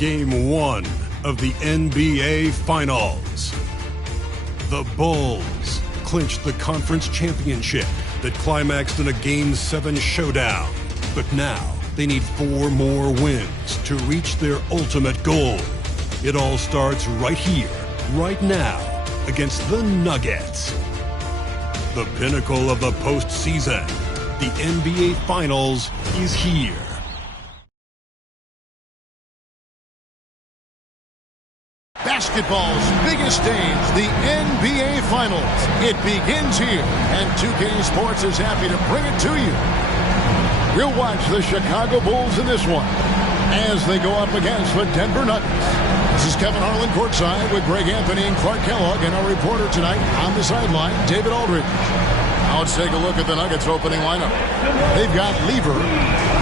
Game 1 of the NBA Finals. The Bulls clinched the conference championship that climaxed in a Game 7 showdown. But now they need 4 more wins to reach their ultimate goal. It all starts right here, right now, against the Nuggets. The pinnacle of the postseason, the NBA Finals, is here. Basketball's biggest stage, the NBA Finals. It begins here, and 2K Sports is happy to bring it to you. We'll watch the Chicago Bulls in this one as they go up against the Denver Nuggets. This is Kevin Harlan courtside with Greg Anthony and Clark Kellogg, and our reporter tonight on the sideline, David Aldridge. Now let's take a look at the Nuggets opening lineup. They've got Lever.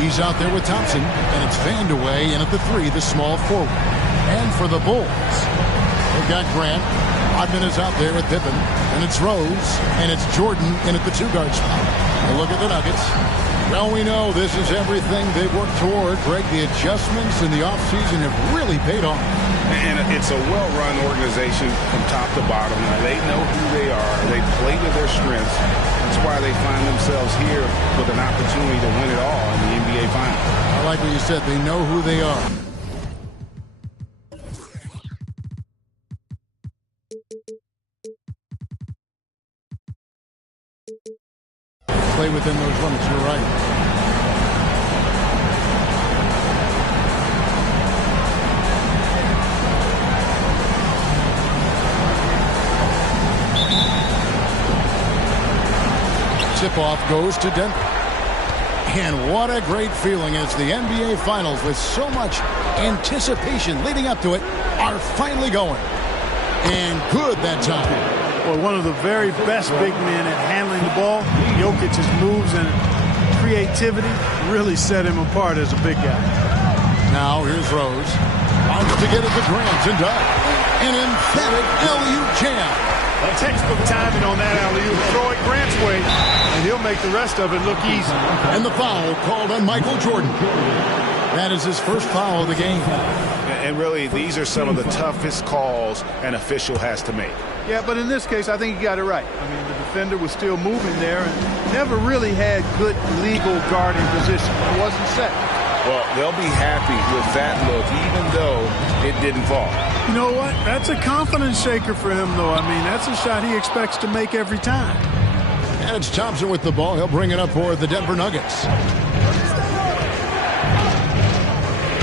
He's out there with Thompson, and it's Vandeweghe in at the 3, the small forward. And for the Bulls, they've got Grant. Rodman is out there with Pippen. And it's Rose. And it's Jordan in at the 2-guard spot. A look at the Nuggets. Well, we know this is everything they've worked toward. Greg, the adjustments in the offseason have really paid off. And it's a well-run organization from top to bottom. They know who they are. They play to their strengths. That's why they find themselves here with an opportunity to win it all in the NBA Finals. I like what you said. They know who they are. Play within those limits, you're right. Tip-off goes to Denver. And what a great feeling as the NBA Finals, with so much anticipation leading up to it, are finally going. And good that time. Well, one of the very best big men at handling the ball. Jokic's moves and creativity really set him apart as a big guy. Now here's Rose. Wants to get it to Grant and does. An emphatic alley-oop jam. A textbook timing on that alley-oop. Throw it Grant's way, and he'll make the rest of it look easy. And the foul called on Michael Jordan. That is his first foul of the game. And really, these are some of the toughest calls an official has to make. Yeah, but in this case, I think he got it right. I mean, the defender was still moving there and never really had good legal guarding position. It wasn't set. Well, they'll be happy with that look, even though it didn't fall. You know what? That's a confidence shaker for him, though. I mean, that's a shot he expects to make every time. And it's Thompson with the ball. He'll bring it up for the Denver Nuggets.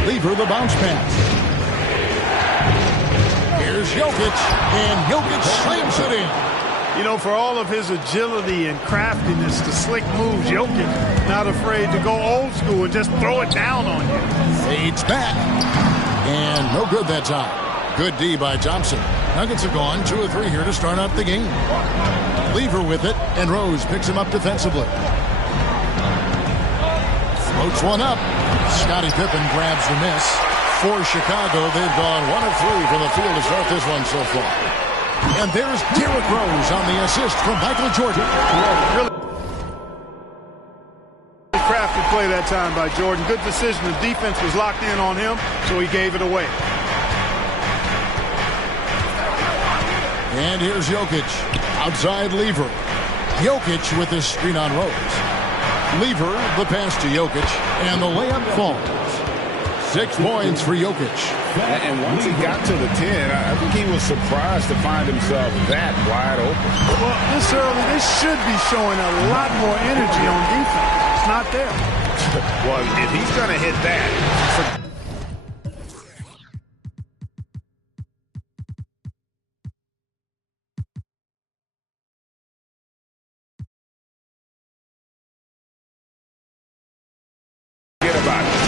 Lever the bounce pass. Here's Jokic, and Jokic slams it in. You know, for all of his agility and craftiness, the slick moves, Jokic not afraid to go old school and just throw it down on you. Fades back. And no good that time. Good D by Thompson. Nuggets have gone 2 of 3 here to start out the game. Lever with it, and Rose picks him up defensively. Floats one up. Scottie Pippen grabs the miss. For Chicago, they've gone 1 of 3 from the field to start this one so far. And there's Derrick Rose on the assist from Michael Jordan. Really crafted play that time by Jordan. Good decision. The defense was locked in on him, so he gave it away. And here's Jokic. Outside Lever. Jokic with his screen on Rose. Lever, the pass to Jokic, and the layup falls. 6 points for Jokic. And once he got to the 10, I think he was surprised to find himself that wide open. Well, this early, this should be showing a lot more energy on defense. It's not there. Well, if he's going to hit that...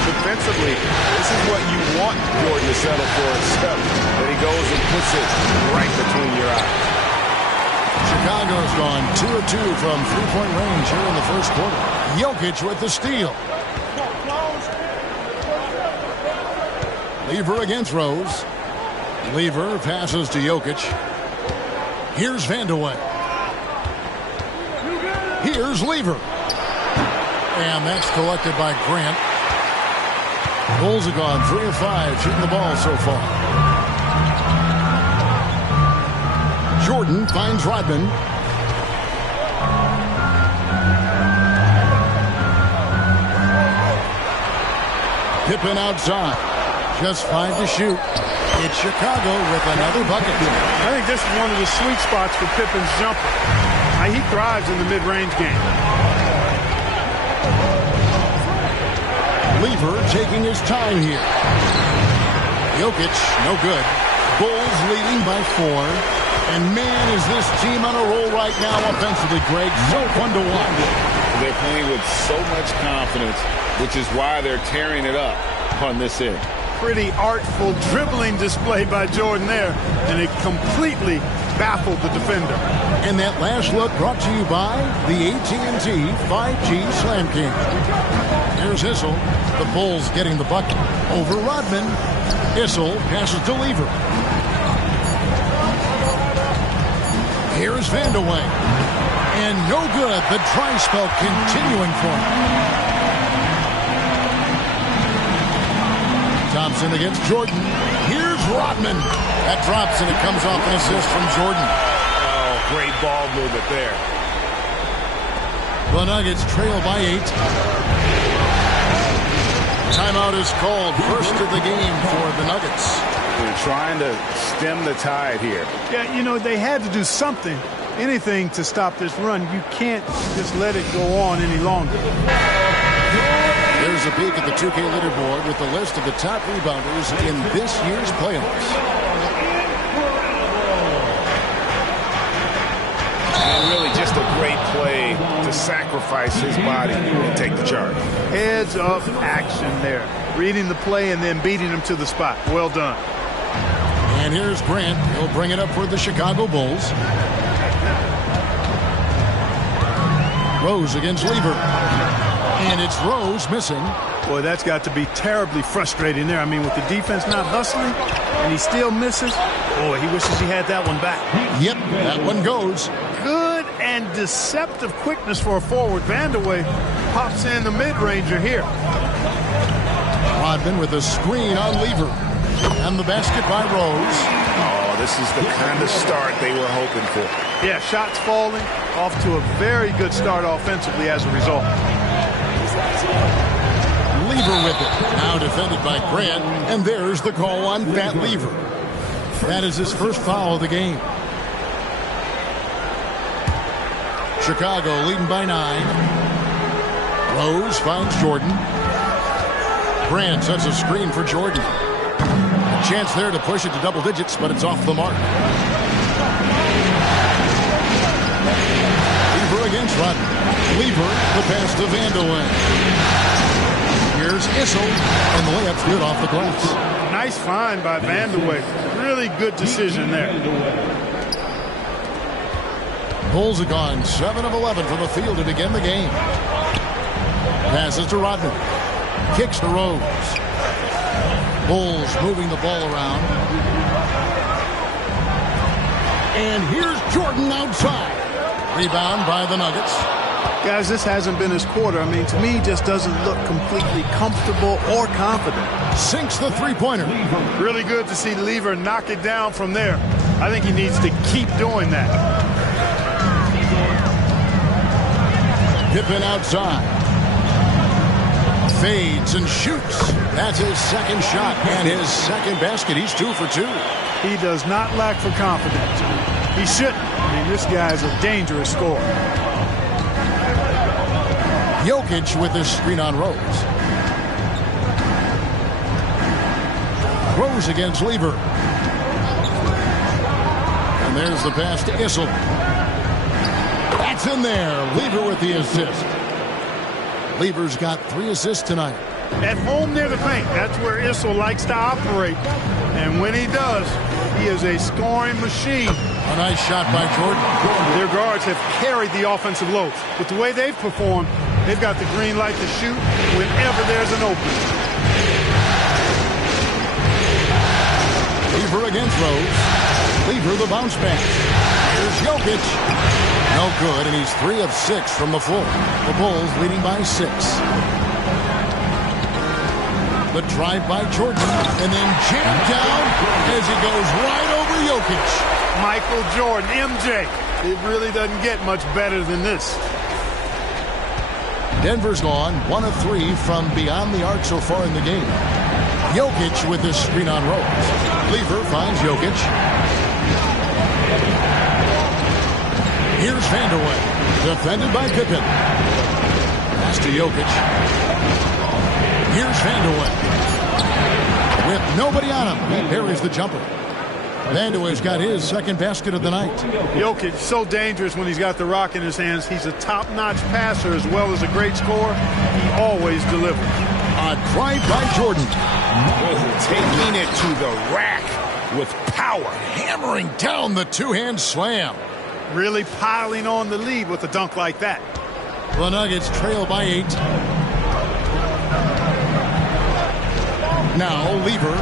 Defensively, this is what you want Jordan to settle for, except that he goes and puts it right between your eyes. Chicago's gone 2 of 2 from 3-point range here in the first quarter. Jokic with the steal. Lever against Rose. Lever passes to Jokic. Here's Vandeweghe. Here's Lever. And that's collected by Grant. Bulls have gone 3 of 5 shooting the ball so far. Jordan finds Rodman. Pippen outside. Just 5 to shoot. It's Chicago with another bucket. I think this is one of the sweet spots for Pippen's jumper. He thrives in the mid-range game. Lever taking his time here. Jokic, no good. Bulls leading by 4. And man, is this team on a roll right now offensively, Greg. So fun to watch. They're playing with so much confidence, which is why they're tearing it up on this end. Pretty artful dribbling display by Jordan there, and it completely baffled the defender. And that last look brought to you by the AT&T 5G Slam King. Here's Issel. The Bulls getting the bucket over Rodman. Issel passes to Lever. Here's Vandeweghe. And no good. The dry spell continuing for him. Thompson against Jordan. Here's Rodman. That drops and it comes off an assist from Jordan. Oh, great ball movement there. The Nuggets trail by 8. Timeout is called. First of the game for the Nuggets. They're trying to stem the tide here. Yeah, you know, they had to do something, anything to stop this run. You can't just let it go on any longer. There's a peek at the 2K leaderboard with the list of the top rebounders in this year's playoffs. And really just a great play to sacrifice his body and take the charge. Heads up action there. Reading the play and then beating him to the spot. Well done. And here's Grant. He'll bring it up for the Chicago Bulls. Rose against Lever. And it's Rose missing. Boy, that's got to be terribly frustrating there. I mean, with the defense not hustling and he still misses. Boy, he wishes he had that one back. Yep, that one goes. Good and deceptive quickness for a forward. Vandeweghe pops in the mid-ranger here. Rodman with a screen on Lever. And the basket by Rose. Oh, this is the kind of start they were hoping for. Yeah, shots falling. Off to a very good start offensively as a result. Lever with it. Now defended by Grant. And there's the call on Fat Lever. That is his first foul of the game. Chicago leading by 9. Rose finds Jordan. Grant sets a screen for Jordan. A chance there to push it to double digits, but it's off the mark. Lever against Rodman. Lever, the pass to Vandeweghe. Here's Issel, and the layup's good off the glass. Nice find by Vandeweghe. Really good decision there. Bulls have gone 7 of 11 from the field to begin the game. Passes to Rodman. Kicks to Rose. Bulls moving the ball around. And here's Jordan outside. Rebound by the Nuggets. Guys, this hasn't been his quarter. I mean, to me, he just doesn't look completely comfortable or confident. Sinks the three-pointer. Really good to see Lever knock it down from there. I think he needs to keep doing that. Pippen outside. Fades and shoots. That's his second shot and his second basket. He's 2 for 2. He does not lack for confidence. He shouldn't. I mean, this guy's a dangerous scorer. Jokic with this screen on Rose. Rose against Lever. And there's the pass to Issel. That's in there. Lever with the assist. Lever's got 3 assists tonight. At home near the paint, that's where Issel likes to operate. And when he does, he is a scoring machine. A nice shot by Jordan. Their guards have carried the offensive load. With the way they've performed, they've got the green light to shoot whenever there's an opening. Lever against Rose. Lever the bounce back. Here's Jokic. No good, and he's 3 of 6 from the floor. The Bulls leading by 6. The drive by Jordan, and then jammed down as he goes right over Jokic. Michael Jordan, MJ. It really doesn't get much better than this. Denver's gone 1 of 3 from beyond the arc so far in the game. Jokic with this screen on Rose. Lever finds Jokic. Here's Vanderway, defended by Pippen. Pass to Jokic. Here's Vanderway. With nobody on him, he buries the jumper. Vanderway's got his second basket of the night. Jokic, so dangerous when he's got the rock in his hands. He's a top-notch passer as well as a great scorer. He always delivers. A drive by Jordan. Taking it to the rack with power. Hammering down the two-hand slam. Really piling on the lead with a dunk like that. The Nuggets trail by 8. Now Lever.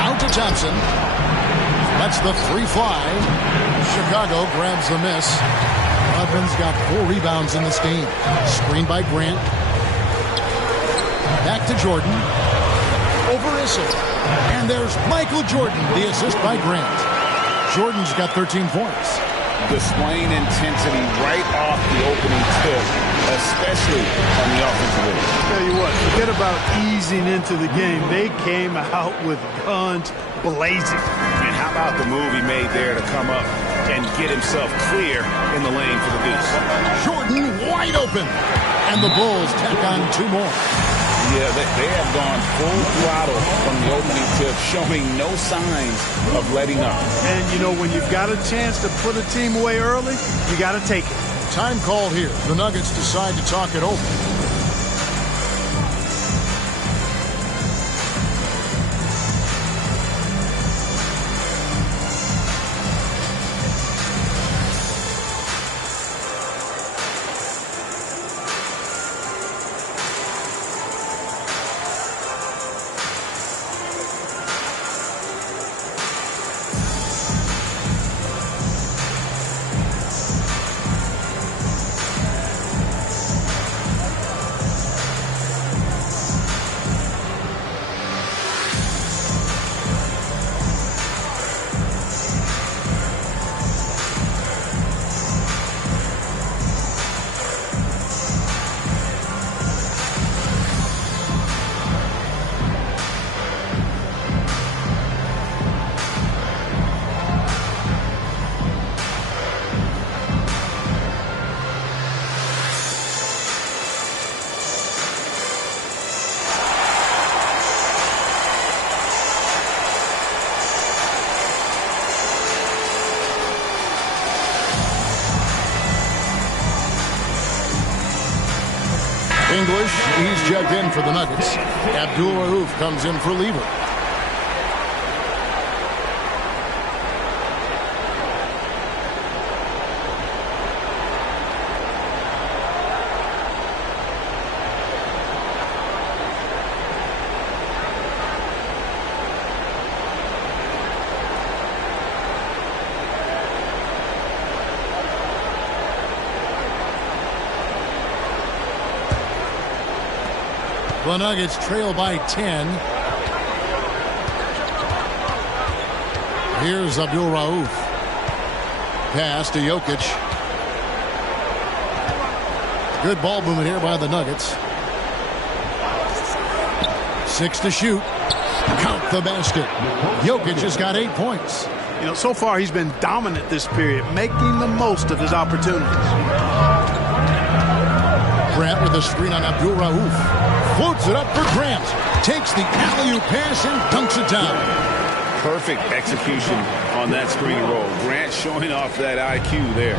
Out to Thompson. That's the 3 fly. Chicago grabs the miss. Hudman's got 4 rebounds in this game. Screen by Grant. Back to Jordan. Over Issa. And there's Michael Jordan, the assist by Grant. Jordan's got 13 points. Displaying intensity right off the opening tip, especially on the offensive end. Tell you what, forget about easing into the game. They came out with guns blazing. And how about the move he made there to come up and get himself clear in the lane for the deuce? Jordan wide open. And the Bulls tack on 2 more. Yeah, they have gone full throttle from the opening tip, showing no signs of letting up. And, you know, when you've got a chance to put a team away early, you got to take it. Time called here. The Nuggets decide to talk it over. English, he's jugged in for the Nuggets. Abdul Rauf comes in for Lever. The Nuggets trail by 10. Here's Abdul Rauf. Pass to Jokic. Good ball movement here by the Nuggets. 6 to shoot. Count the basket. Jokic has got 8 points. You know, so far he's been dominant this period, making the most of his opportunities. Grant with a screen on Abdul Rauf. Floats it up for Grant. Takes the alley-oop pass and dunks it down. Perfect execution on that screen roll. Grant showing off that IQ there.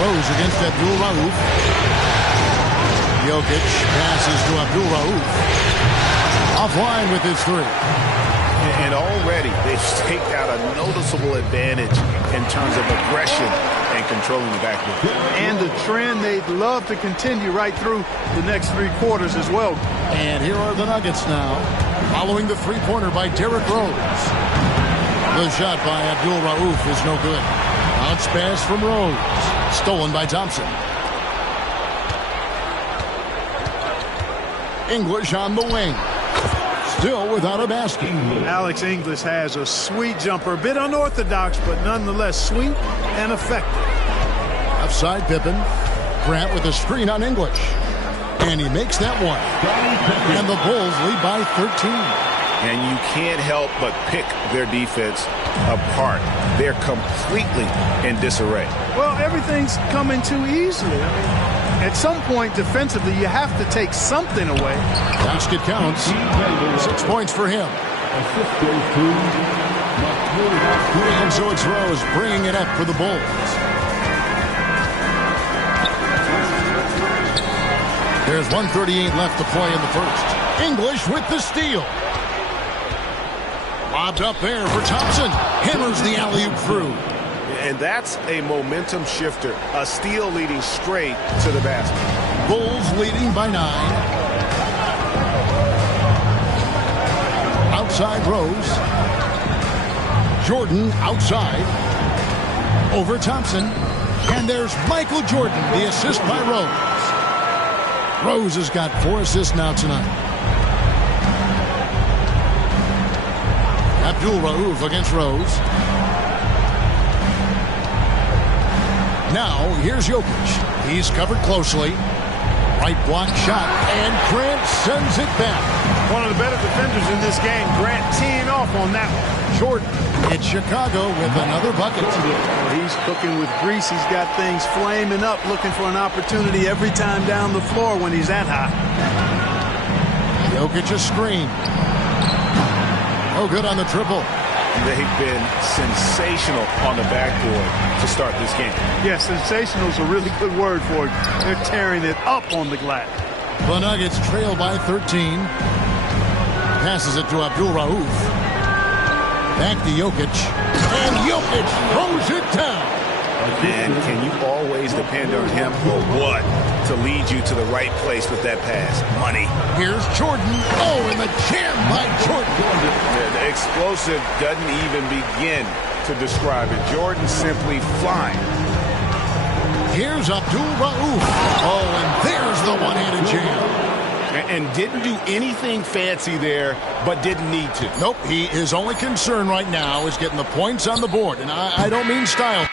Rose against Abdul Rauf. Jokic passes to Abdul Rauf. Offline with his 3. And already they've staked out a noticeable advantage in terms of aggression and controlling the backboard. And the trend they'd love to continue right through the next 3 quarters as well. And here are the Nuggets now, following the 3-pointer by Derrick Rose. The shot by Abdul Rauf is no good. Bounce pass from Rose. Stolen by Thompson. English on the wing. Still without a basket. Alex English has a sweet jumper. A bit unorthodox, but nonetheless sweet and effective. Outside Pippen. Grant with a screen on English. And he makes that one. And the Bulls lead by 13. And you can't help but pick their defense apart. They're completely in disarray. Well, everything's coming too easily. I mean, at some point defensively, you have to take something away. Basket counts. 6 points for him. And so it's Rose bringing it up for the Bulls. There's 1:38 left to play in the first. English with the steal. Lobbed up there for Thompson. Hammers the alley-oop through. And that's a momentum shifter. A steal leading straight to the basket. Bulls leading by 9. Outside Rose. Jordan outside. Over Thompson. And there's Michael Jordan, the assist by Rose. Rose has got 4 assists now tonight. Abdul-Rauf against Rose. Now, here's Jokic. He's covered closely. Right block shot, and Grant sends it back. One of the better defenders in this game. Grant teeing off on that one. Jordan. It's Chicago with another bucket. Well, he's cooking with grease. He's got things flaming up, looking for an opportunity every time down the floor when he's that hot. Jokic a screen. No good on the triple. They've been sensational on the backboard to start this game. Yeah, sensational is a really good word for it. They're tearing it up on the glass. The Nuggets trail by 13. Passes it to Abdul-Rauf. Back to Jokic. And Jokic throws it down. And can you always depend on him or what to lead you to the right place with that pass? Money. Here's Jordan. Oh, and the jam by Jordan. The explosive doesn't even begin to describe it. Jordan simply flying. Here's Abdul-Rauf. Oh, and there's the one-handed jam. And didn't do anything fancy there, but didn't need to. Nope, his only concern right now is getting the points on the board. And I don't mean style.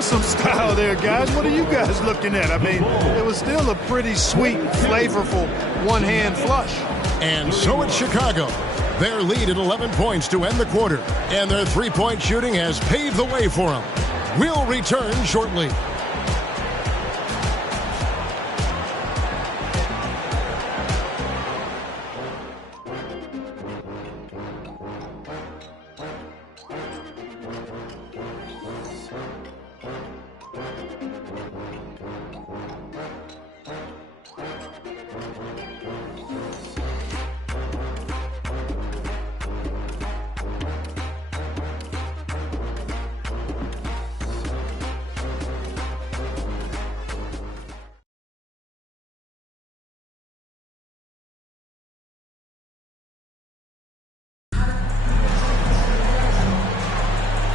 was some style there, guys. What are you guys looking at? I mean, it was still a pretty sweet, flavorful one-hand flush. And so it's Chicago. Their lead at 11 points to end the quarter. And their three-point shooting has paved the way for them. We'll return shortly.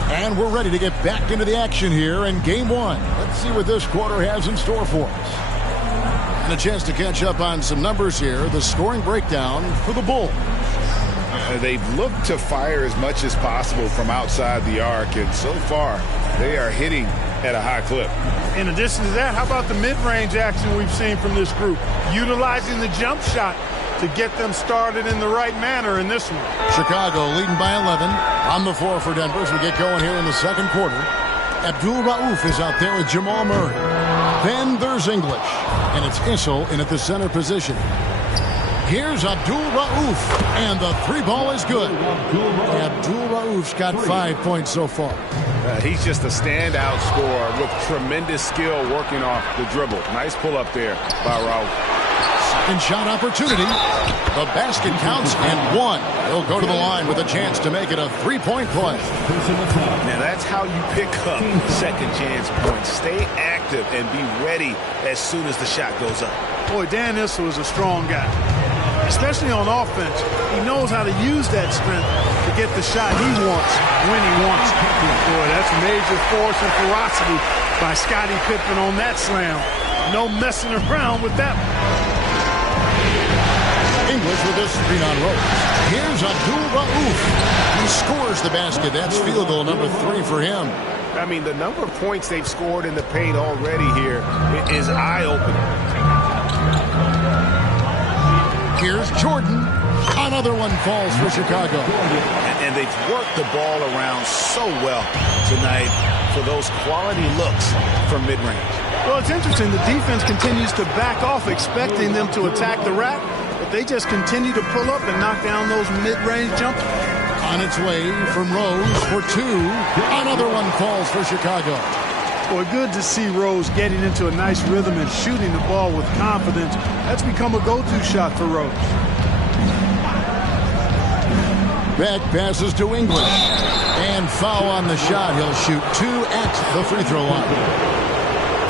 And we're ready to get back into the action here in game one. Let's see what this quarter has in store for us. And a chance to catch up on some numbers here. The scoring breakdown for the Bulls. They've looked to fire as much as possible from outside the arc, and so far they are hitting at a high clip. In addition to that, how about the mid-range action we've seen from this group? Utilizing the jump shot to get them started in the right manner in this one. Chicago leading by 11 on the floor for Denver as we get going here in the second quarter. Abdul Rauf is out there with Jamal Murray. Then there's English, and it's Issel in at the center position. Here's Abdul Rauf, and the three ball is good. Abdul Rauf's got 5 points so far. He's just a standout scorer with tremendous skill working off the dribble. Nice pull up there by Rauf. Second shot opportunity. The basket counts and one. He'll go to the line with a chance to make it a three-point play. Now that's how you pick up second chance points. Stay active and be ready as soon as the shot goes up. Boy, Dan Issel is a strong guy, especially on offense. He knows how to use that strength to get the shot he wants when he wants it. Boy, that's major force and ferocity by Scottie Pippen on that slam. No messing around with that one. English with this screen on Rose. Here's Abdul Rauf. He scores the basket. That's field goal number 3 for him. I mean, the number of points they've scored in the paint already here is eye-opening. Here's Jordan. Another one falls for Chicago. And they've worked the ball around so well tonight for those quality looks from mid-range. Well, it's interesting. The defense continues to back off, expecting them to attack the rack. But they just continue to pull up and knock down those mid-range jumpers. On its way from Rose for 2. Another one falls for Chicago. Boy, good to see Rose getting into a nice rhythm and shooting the ball with confidence. That's become a go-to shot for Rose. Beck passes to English. And foul on the shot. He'll shoot 2 at the free throw line.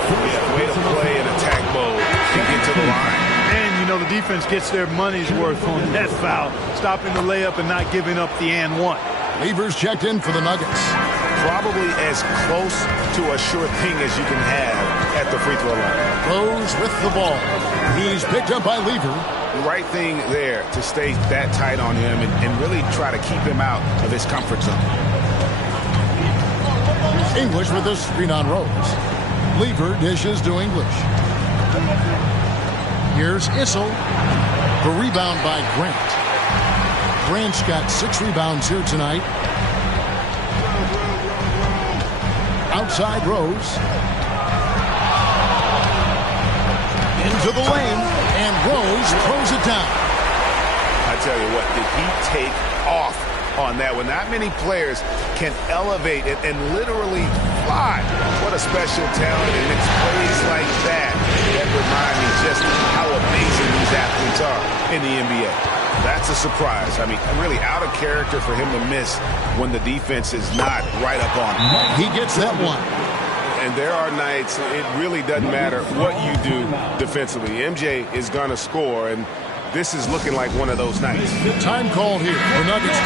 Yeah, way to play in attack mode and get to the line. And, you know, the defense gets their money's worth on that foul, stopping the layup and not giving up the and one. Lever's checked in for the Nuggets. Probably as close to a sure thing as you can have at the free throw line. Rose with the ball. He's picked up by Lever. Right thing there to stay that tight on him and really try to keep him out of his comfort zone. English with the screen on Rose. Lever dishes to English. Here's Issel. The rebound by Grant. Grant's got 6 rebounds here tonight. Outside Rose. Into the lane. And Rose throws it down. I tell you what, did he take off on that one? Not many players can elevate it and literally fly. What a special talent, and it's plays like that that remind me just how amazing these athletes are in the NBA. That's a surprise. I mean, really out of character for him to miss when the defense is not right up on him. He gets that one. And there are nights it really doesn't matter what you do defensively. MJ is going to score, and this is looking like one of those nights. Time called here. The Nuggets